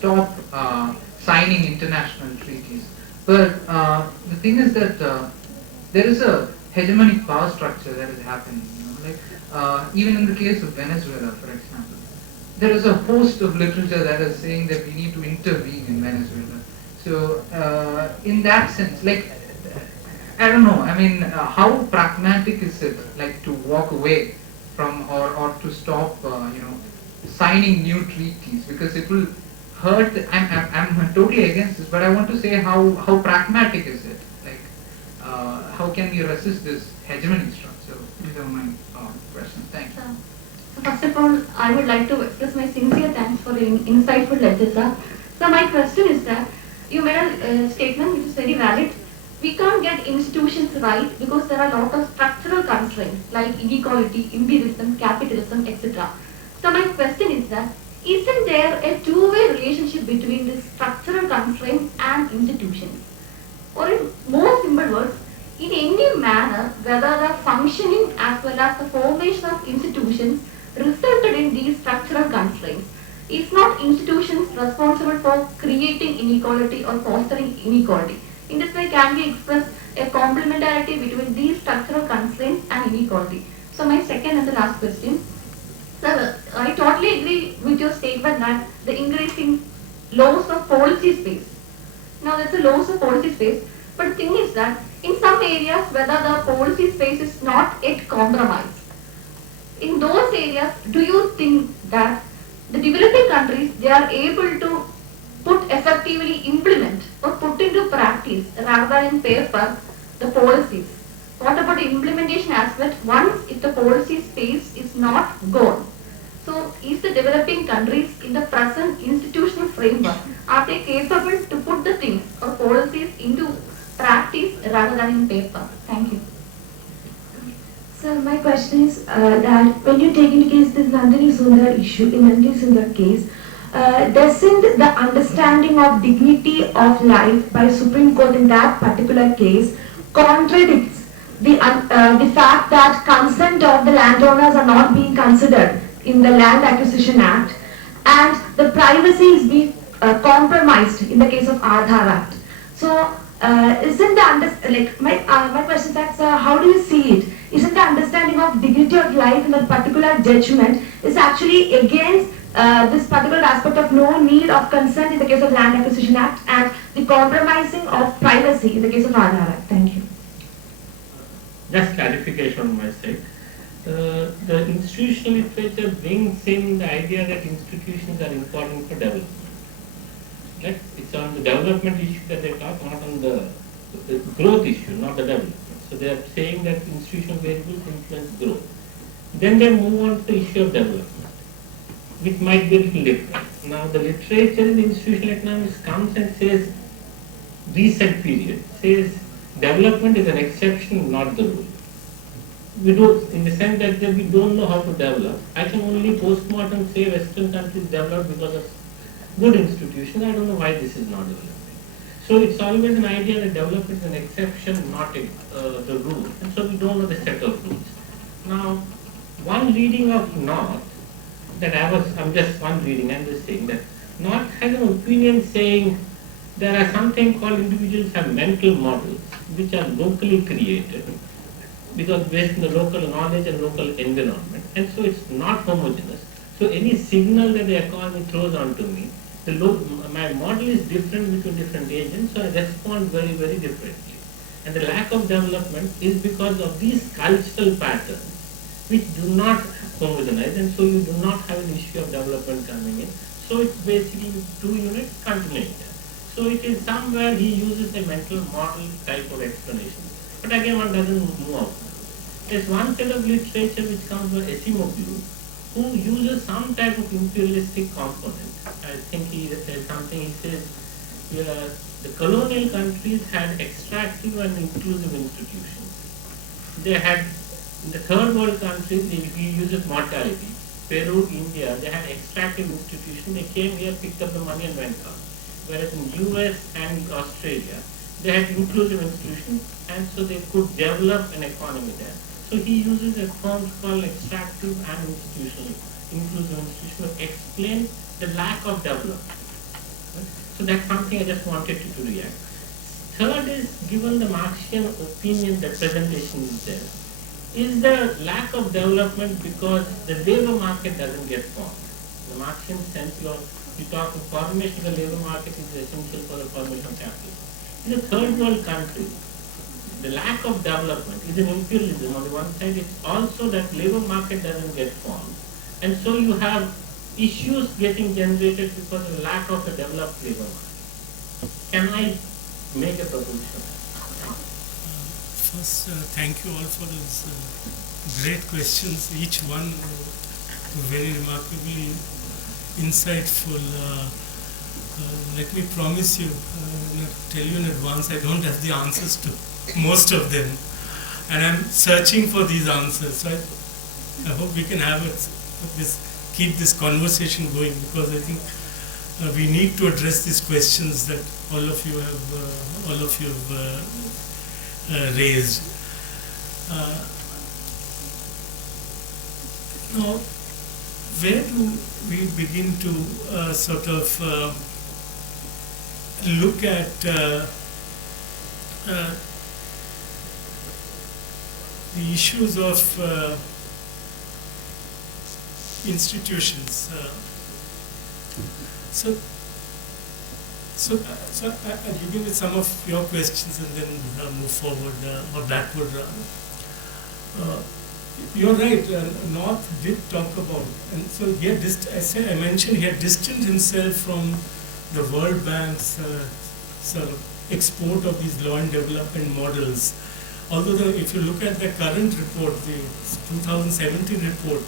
stop signing international treaties. But the thing is that there is a hegemonic power structure that is happening. Like even in the case of Venezuela, for example, there is a host of literature that is saying that we need to intervene in Venezuela. So in that sense, like I don't know. I mean, how pragmatic is it, like to walk away from or to stop, signing new treaties because it will hurt. I'm totally against this, but I want to say how pragmatic is it? Like, how can we resist this hegemony structure? These are my questions. Thank you. So first of all, I would like to express my sincere thanks for your insightful lecture, sir. So my question is that you made a statement which is very valid. We can't get institutions right because there are a lot of structural constraints like inequality, imperialism, capitalism, etc. So my question is that isn't there a two-way relationship between the structural constraints and institutions? Or in more simple words, in any manner, whether the functioning as well as the formation of institutions resulted in these structural constraints. Is not institutions responsible for creating inequality or fostering inequality? In this way, can we express a complementarity between these structural constraints and inequality? So my second and the last question. Sir, I totally agree with your statement that the increasing loss of policy space. Now that's a loss of policy space, but the thing is that in some areas whether the policy space is not yet compromised. In those areas, do you think that the developing countries they are able to put effectively implement or put into practice rather than in paper the policies? What about the implementation aspect once if the policy space is not gone? So is the developing countries in the present institutional framework are they capable to put the things or policies into practice rather than in paper? Thank you. So my question is that when you take into case this Nandini Sundar issue, in Nandini Sundar case, doesn't the understanding of dignity of life by Supreme Court in that particular case contradicts the fact that consent of the landowners are not being considered in the Land Acquisition Act and the privacy is being compromised in the case of Aadhaar Act. So isn't the my question is that how do you see it? Isn't the understanding of dignity of life in a particular judgment is actually against this particular aspect of no need of consent in the case of Land Acquisition Act and the compromising of privacy in the case of Aadhaar Act? Thank you. Just clarification on my side. The institutional literature brings in the idea that institutions are important for development. Like it's on the development issue that they talk, not on the growth issue, not the development. So they are saying that institutional variables influence growth. Then they move on to the issue of development, which might be a little different. Now the literature in institutional economics comes and says, recent period, says development is an exception, not the rule. We do, in the sense that we don't know how to develop. I can only post-mortem say Western countries develop because of good institutions. I don't know why this is not developing. So it's always an idea that development is an exception, not the rule. And so we don't know the set of rules. Now, one reading of North, I'm just saying that North has an opinion saying there are something called individuals have mental models which are locally created because based on the local knowledge and local environment, and so it's not homogeneous. So any signal that the economy throws onto me, my model is different between different agents, so I respond very, very differently. And the lack of development is because of these cultural patterns which do not homogenize, and so you do not have an issue of development coming in. So it's basically two units continuing there. So it is somewhere he uses a mental model type of explanation. But again, one doesn't move out. There's one set of literature which comes from Esimoglu, who uses some type of imperialistic component. I think he says something, he says, the colonial countries had extractive and inclusive institutions. They had, in the third world countries, he uses mortality. Peru, India, they had extractive institutions. They came here, picked up the money and went out. Whereas in US and Australia, they had inclusive institutions, and so they could develop an economy there. So he uses a term called extractive and institutional, inclusive institution to explain the lack of development. So that's something I just wanted to react. Third is, given the Marxian opinion that presentation is there, is the lack of development because the labor market doesn't get formed. The Marxian sense you talk of formation of the labor market is essential for the formation of capital. In a third world country, the lack of development is an imperialism on the one side, it's also that labor market doesn't get formed. And so you have issues getting generated because of lack of a developed labor market. Can I make a proposition? First, thank you all for those great questions, each one very remarkably insightful. Let me promise you, tell you in advance, I don't have the answers to most of them, and I'm searching for these answers. So I hope we can have keep this conversation going, because I think we need to address these questions that all of you have raised. Now, where do we begin to sort of look at the issues of institutions? So I'll begin with some of your questions and then move forward or backward rather. You're right, North did talk about, and so he had I mentioned he had distanced himself from the World Bank's sort of export of these law and development models. Although if you look at the current report, the 2017 report,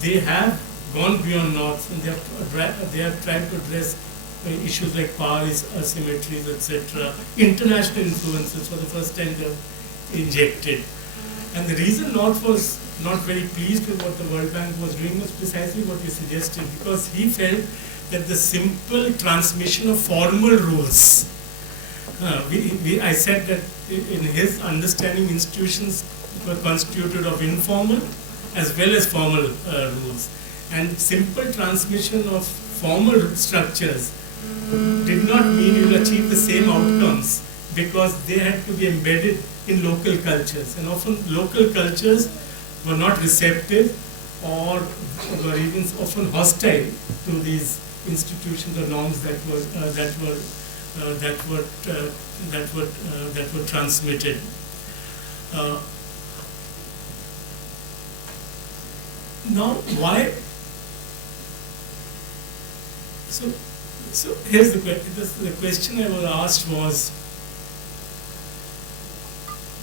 they have gone beyond North, and they have tried to address issues like power asymmetries, etc. International influences for the first time they have injected. And the reason North was not very pleased with what the World Bank was doing was precisely what you suggested, because he felt that the simple transmission of formal rules, I said that in his understanding institutions were constituted of informal as well as formal rules, and simple transmission of formal structures did not mean you will achieve the same outcomes, because they had to be embedded in local cultures, and often local cultures were not receptive or were even often hostile to these institutions or norms that were transmitted. Now, why? So here's the question. The question I was asked was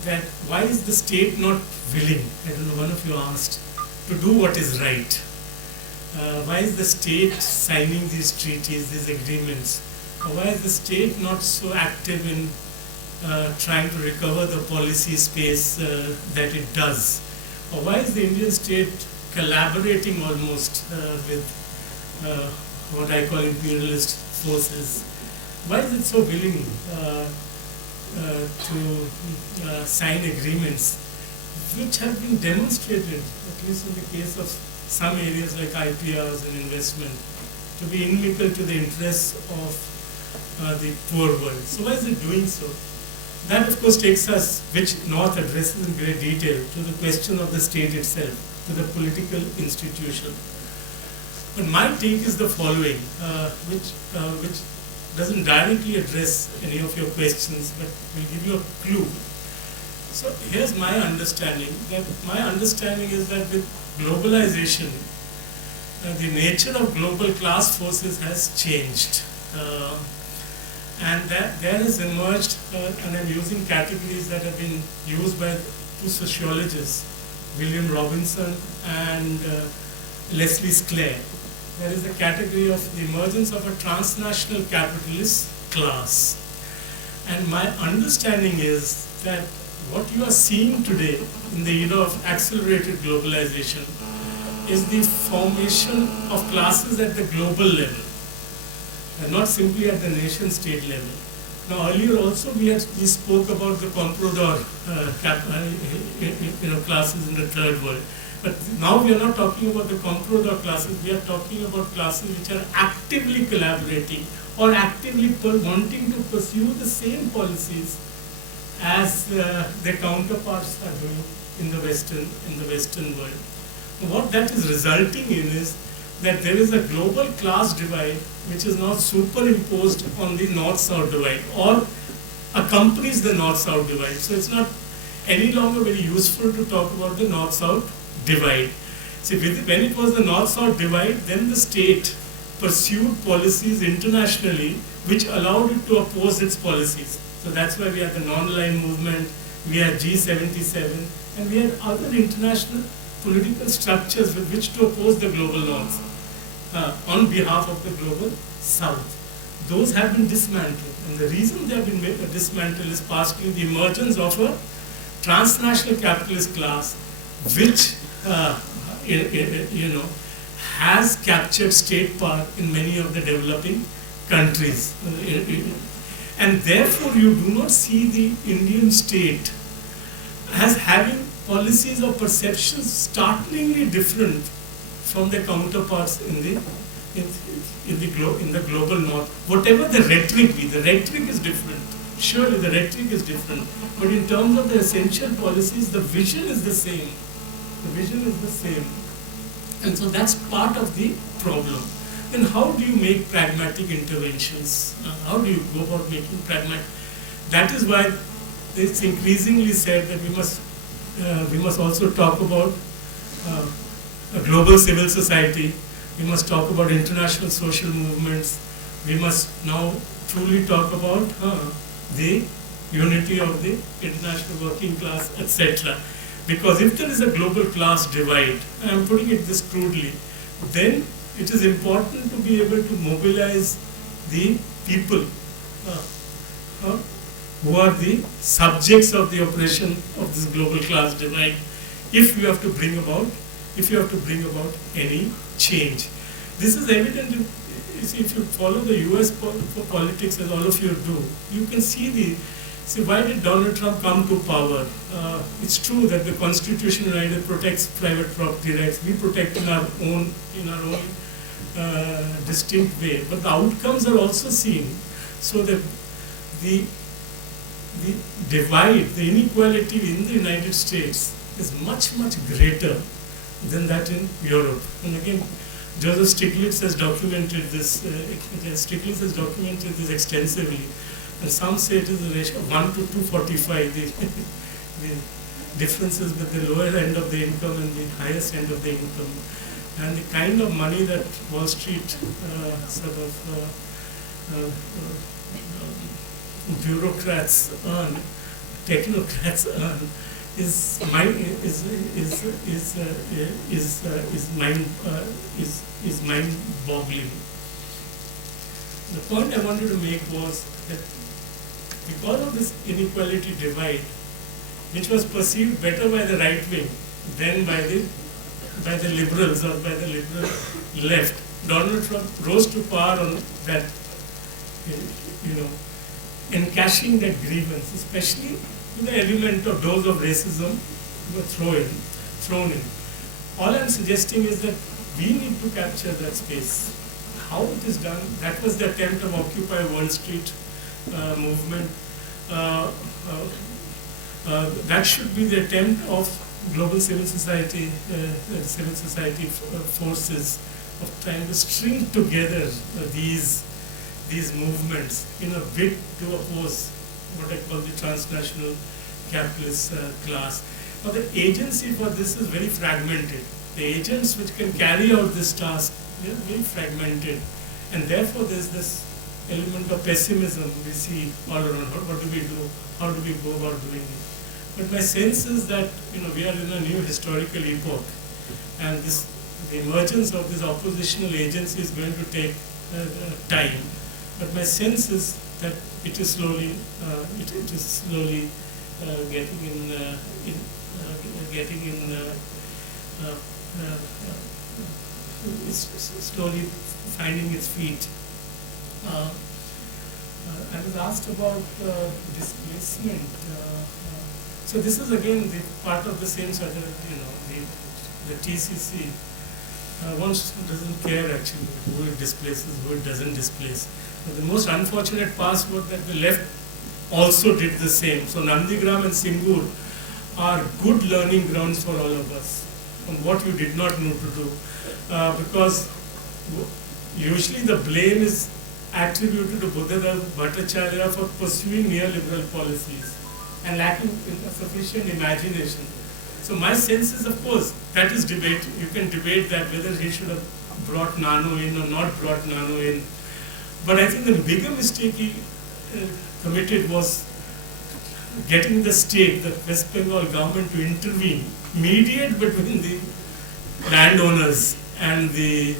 that why is the state not willing? I don't know. One of you asked to do what is right. Why is the state signing these treaties, these agreements? Or why is the state not so active in trying to recover the policy space that it does? Or why is the Indian state collaborating almost with what I call imperialist forces? Why is it so willing to sign agreements which have been demonstrated, at least in the case of some areas like IPRs and investment, to be inimical to the interests of the poor world? So why is it doing so? That of course takes us, which North addresses in great detail, to the question of the state itself, to the political institution. But my take is the following, which doesn't directly address any of your questions, but will give you a clue. So here's my understanding. My understanding is that with globalization, the nature of global class forces has changed. And that there has emerged, and I'm using categories that have been used by two sociologists, William Robinson and Leslie Sklair. There is a category of the emergence of a transnational capitalist class. And my understanding is that what you are seeing today in the era of accelerated globalization is the formation of classes at the global level, and not simply at the nation state level. Now earlier also we spoke about the comprador classes in the third world. But now we are not talking about the comprador classes, we are talking about classes which are actively collaborating or actively wanting to pursue the same policies as their counterparts are doing in the Western world. What that is resulting in is that there is a global class divide which is now superimposed on the North-South divide, or accompanies the North-South divide. So it's not any longer very useful to talk about the North-South divide. See, when it was the North-South divide, then the state pursued policies internationally which allowed it to oppose its policies. So that's why we had the non-aligned movement, we had G77, and we had other international political structures with which to oppose the global north on behalf of the global south. Those have been dismantled, and the reason they have been dismantled is partly the emergence of a transnational capitalist class which has captured state power in many of the developing countries. And therefore you do not see the Indian state as having policies or perceptions startlingly different from their counterparts in the global north. Whatever the rhetoric be, the rhetoric is different. Surely the rhetoric is different. But in terms of the essential policies, the vision is the same. The vision is the same. And so that's part of the problem. Then how do you make pragmatic interventions? How do you go about making pragmatic? That is why it's increasingly said that we must also talk about a global civil society. We must talk about international social movements. We must now truly talk about the unity of the international working class, etc. Because if there is a global class divide, and I'm putting it this crudely, then it is important to be able to mobilize the people who are the subjects of the oppression of this global class divide, if you have to bring about any change. This is evident if you follow the US politics, as all of you do. You can see why did Donald Trump come to power? It's true that the Constitution protects private property rights. We protect in our own distinct way, but the outcomes are also seen. So that the divide, the inequality in the United States is much, much greater than that in Europe. And again, Joseph Stiglitz has documented this. Stiglitz has documented this extensively. And some say it is a ratio of 1 to 245. The differences with the lower end of the income and the highest end of the income, and the kind of money that Wall Street bureaucrats earn, technocrats earn, is mind-boggling. The point I wanted to make was that because of this inequality divide, which was perceived better by the right wing than by the liberals or by the liberal left, Donald Trump rose to power on that, encashing that grievance, especially the element of dose of racism were thrown in. All I'm suggesting is that we need to capture that space. How it is done, that was the attempt of Occupy Wall Street movement. That should be the attempt of global civil society forces of trying to string together these movements in a bid to oppose what I call the transnational capitalist class. Now the agency for this is very fragmented. The agents which can carry out this task, they are very fragmented, and therefore there's this element of pessimism we see all around. What do we do? How do we go about doing it? But my sense is that we are in a new historical epoch, and the emergence of this oppositional agency is going to take time. But my sense is that it is slowly slowly finding its feet. I was asked about displacement. So this is again the part of the same sort of, the TCC. one doesn't care actually who it displaces, who it doesn't displace. But the most unfortunate part was that the left also did the same. So Nandigram and Singur are good learning grounds for all of us on what you did not know to do. Because usually the blame is attributed to Buddhadeva Bhattacharya for pursuing neoliberal policies and lacking sufficient imagination. So my sense is, of course, that is debate. You can debate that whether he should have brought Nano in or not brought Nano in. But I think the bigger mistake he committed was getting the state, the West Bengal government, to intervene, mediate between the landowners and the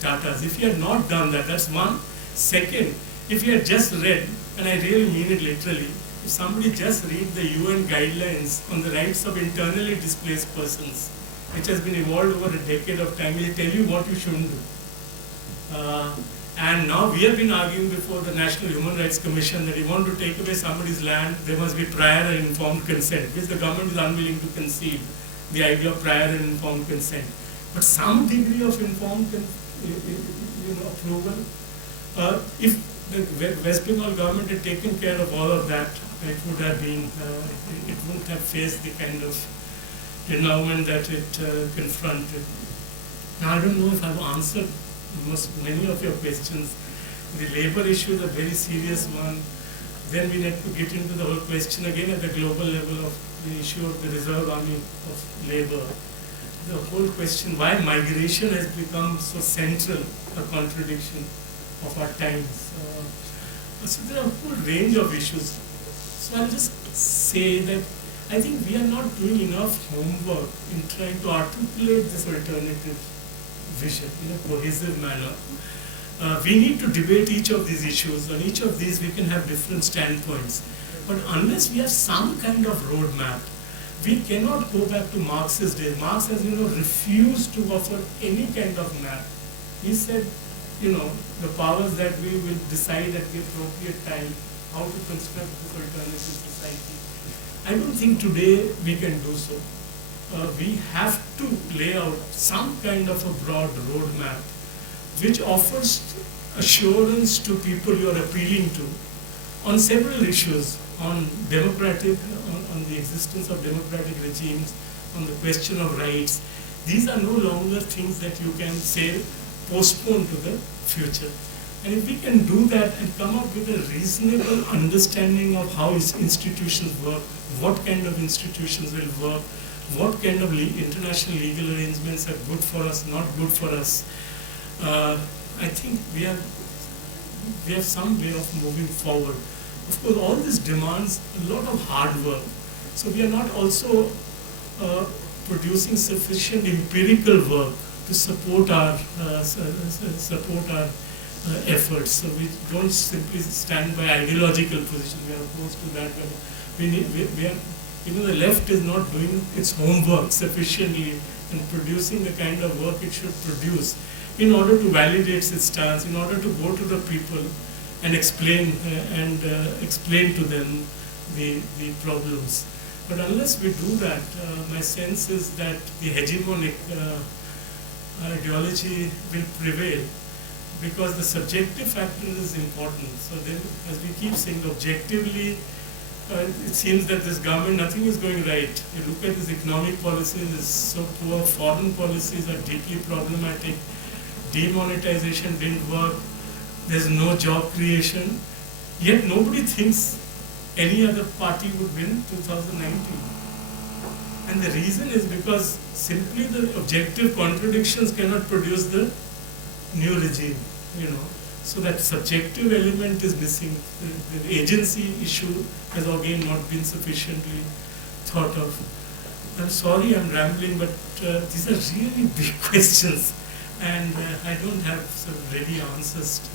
Tatas. If he had not done that, that's one. Second, if he had just read, and I really mean it literally, if somebody just read the UN guidelines on the rights of internally displaced persons, which has been evolved over a decade of time, will tell you what you shouldn't do. And now we have been arguing before the National Human Rights Commission that if you want to take away somebody's land, there must be prior and informed consent, which the government is unwilling to concede, the idea of prior and informed consent. But some degree of informed approval, if the West Bengal government had taken care of all of that, it would have been, it wouldn't have faced the kind of denouement that it confronted. Now I don't know if I've answered many of your questions. The labor issue is a very serious one. Then we need to get into the whole question again at the global level of the issue of the reserve army of labor. The whole question why migration has become so central a contradiction of our times. So there are a whole range of issues. So I'll just say that I think we are not doing enough homework in trying to articulate this alternative vision in a cohesive manner. We need to debate each of these issues. On each of these we can have different standpoints. But unless we have some kind of roadmap, we cannot go back to Marx's days. Marx has refused to offer any kind of map. He said, the powers that we will decide at the appropriate time how to construct this alternative society. I don't think today we can do so. We have to lay out some kind of a broad roadmap which offers assurance to people you are appealing to on several issues, on democratic, on the existence of democratic regimes, on the question of rights. These are no longer things that you can say postpone to the future. And if we can do that and come up with a reasonable understanding of how institutions work, what kind of institutions will work, what kind of international legal arrangements are good for us, not good for us, I think we have some way of moving forward. Of course, all this demands a lot of hard work. So we are not also producing sufficient empirical work to support our efforts. So we don't simply stand by ideological position. We are opposed to that. The left is not doing its homework sufficiently in producing the kind of work it should produce in order to validate its stance, in order to go to the people and explain to them the problems. But unless we do that, my sense is that the hegemonic ideology will prevail, because the subjective factor is important. So then, as we keep saying, objectively, it seems that this government, nothing is going right. You look at this economic policies, it's so poor. Foreign policies are deeply problematic. Demonetization didn't work. There's no job creation. Yet nobody thinks any other party would win 2019. And the reason is because simply the objective contradictions cannot produce the new regime, So that subjective element is missing. The agency issue has again not been sufficiently thought of. I'm sorry I'm rambling, but these are really big questions, and I don't have some ready answers to.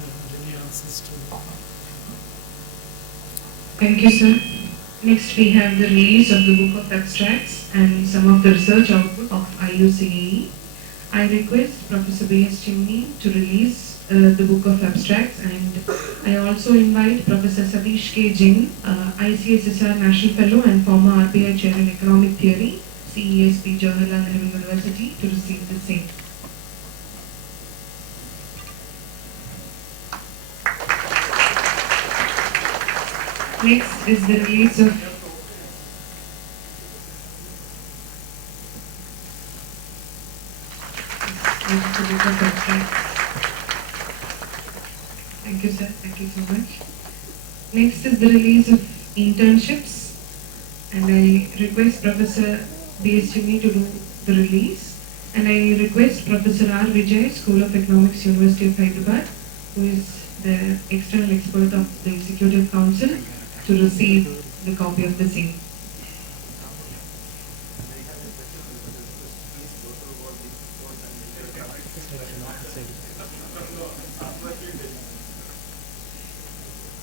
Thank you, sir. Next, we have the release of the Book of Abstracts and some of the research output of IUCAE. I request Professor B.S. Chimney to release the Book of Abstracts, and I also invite Professor Satish K. Jain, ICSSR National Fellow and former RBI Chair in Economic Theory, CESP Jawaharlal Nehru University to receive the same. Next is the release of Thank you, sir. Thank you so much. Next is the release of internships, and I request Professor B.S. Chimney to do the release. And I request Professor R. Vijay, School of Economics, University of Hyderabad, who is the external expert of the Executive Council, to receive the copy of the same.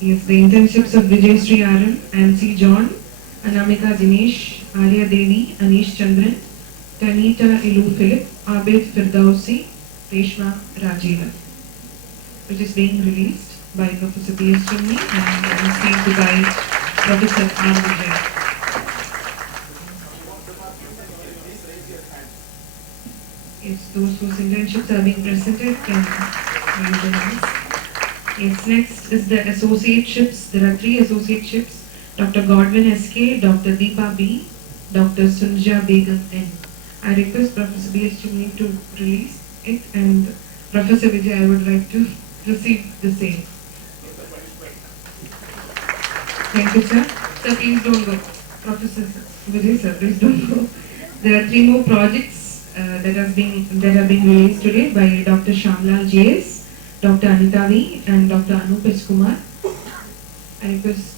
Yes, the internships of Vijay Sri Aram, Ansi John, Anamika Dinesh, Arya Devi, Anish Chandran, Tanita Ilu Philip, Abid Firdausi, Reshma Rajila, which is being released by Professor B.S. Chimney and received by Professor R. Vijay. Yes, those whose internships are being presented can raise their hands. Yes, next is the associateships. There are 3 associateships: Dr. Godwin S.K., Dr. Deepa B., Dr. Sunja Begum N. I request Professor B.S. Chimney to release it, and Professor Vijay, I would like to receive the same. Thank you, sir. Sir, please don't go. Professor Vijay, sir, please don't go. There are 3 more projects that are being released today by Dr. Shamlal J.S., Dr. Anita V. and Dr. Anup S. Kumar. I request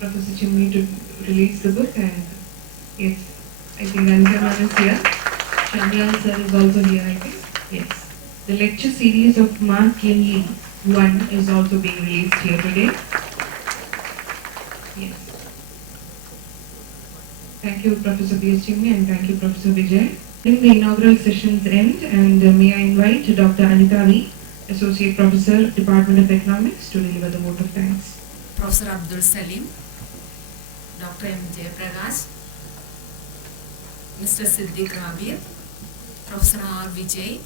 Professor Chimney to release the book, and yes, I think Anita ma'am is here. Shamlal sir is also here, I think. Yes. The lecture series of Mark Yin 1 is also being released here today. Yes. Thank you, Professor B.S. Chimney, and thank you, Professor Vijay. In the inaugural session's end, and may I invite Dr. Anita V., Associate Professor, Department of Economics, to deliver the vote of thanks. Professor Abdul Salim, Dr. M. Jayaprakash, Mr. Siddiq Rabir, Professor R. Vijay,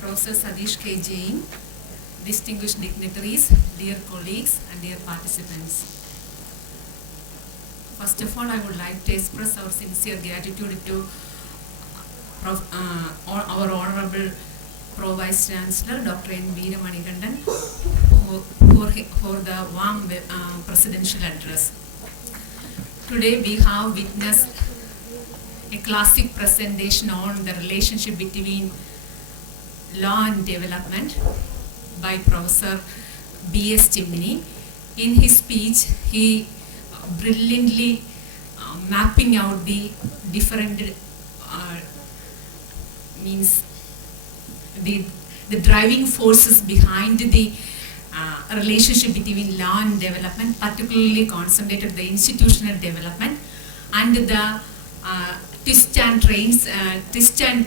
Professor Sadish K. Jain, distinguished dignitaries, dear colleagues and dear participants. First of all, I would like to express our sincere gratitude to our Honorable Pro Vice Chancellor, Dr. N. Veera Manikandan, for the warm presidential address. Today we have witnessed a classic presentation on the relationship between law and development by Professor B.S. Chimney. In his speech, he brilliantly mapping out the different the driving forces behind the relationship between law and development, particularly concentrated the institutional development and the twists and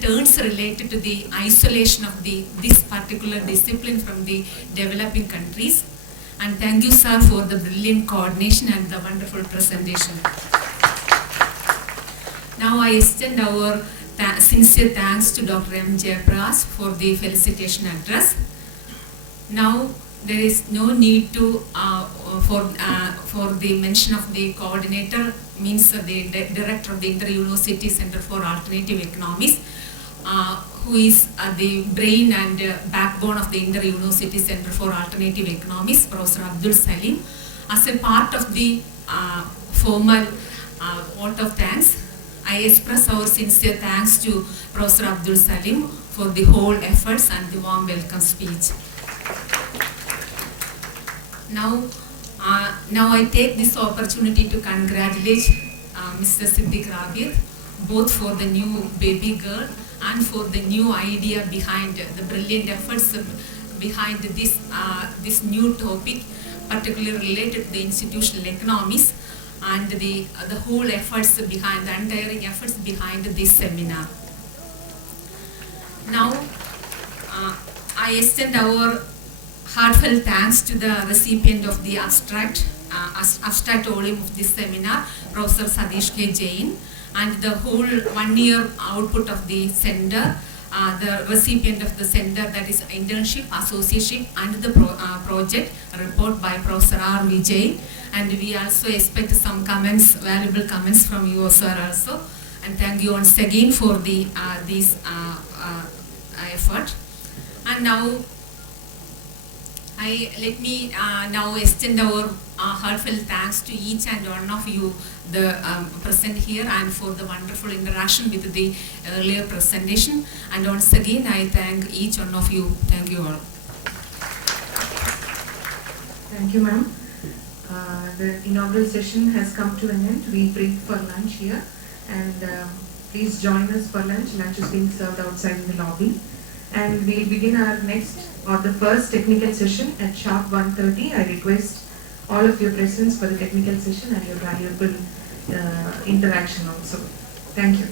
turns related to the isolation of this particular discipline from the developing countries. And thank you, sir, for the brilliant coordination and the wonderful presentation. Now I extend our sincere thanks to Dr. M. Jayaprakash for the felicitation address. Now there is no need to for the mention of the coordinator, means the director of the Inter-University Center for Alternative Economics, who is the brain and backbone of the Inter-University Center for Alternative Economics, Professor Abdul Salim. As a part of the formal vote of thanks, I express our sincere thanks to Professor Abdul Salim for the whole efforts and the warm welcome speech. Now I take this opportunity to congratulate Mr. Siddiq Rabir, both for the new baby girl and for the new idea behind the brilliant efforts behind this new topic, particularly related to the institutional economics, and the whole efforts behind, the entire efforts behind this seminar. Now, I extend our heartfelt thanks to the recipient of the abstract volume of this seminar, Professor Sadish K. Jain, and the whole 1 year output of the center, the recipient of the center, that is internship, associateship, and the project report by Professor R. Vijay. And we also expect some comments, valuable comments from you, sir, also. And thank you once again for the this effort. And now, let me now extend our heartfelt thanks to each and one of you, the present here, and for the wonderful interaction with the earlier presentation. And once again, I thank each one of you. Thank you all. Thank you, ma'am. The inaugural session has come to an end. We break for lunch here, and please join us for lunch. Lunch is being served outside in the lobby. And we'll begin our next or the first technical session at sharp 1:30. I request all of your presence for the technical session and your valuable interaction also. Thank you.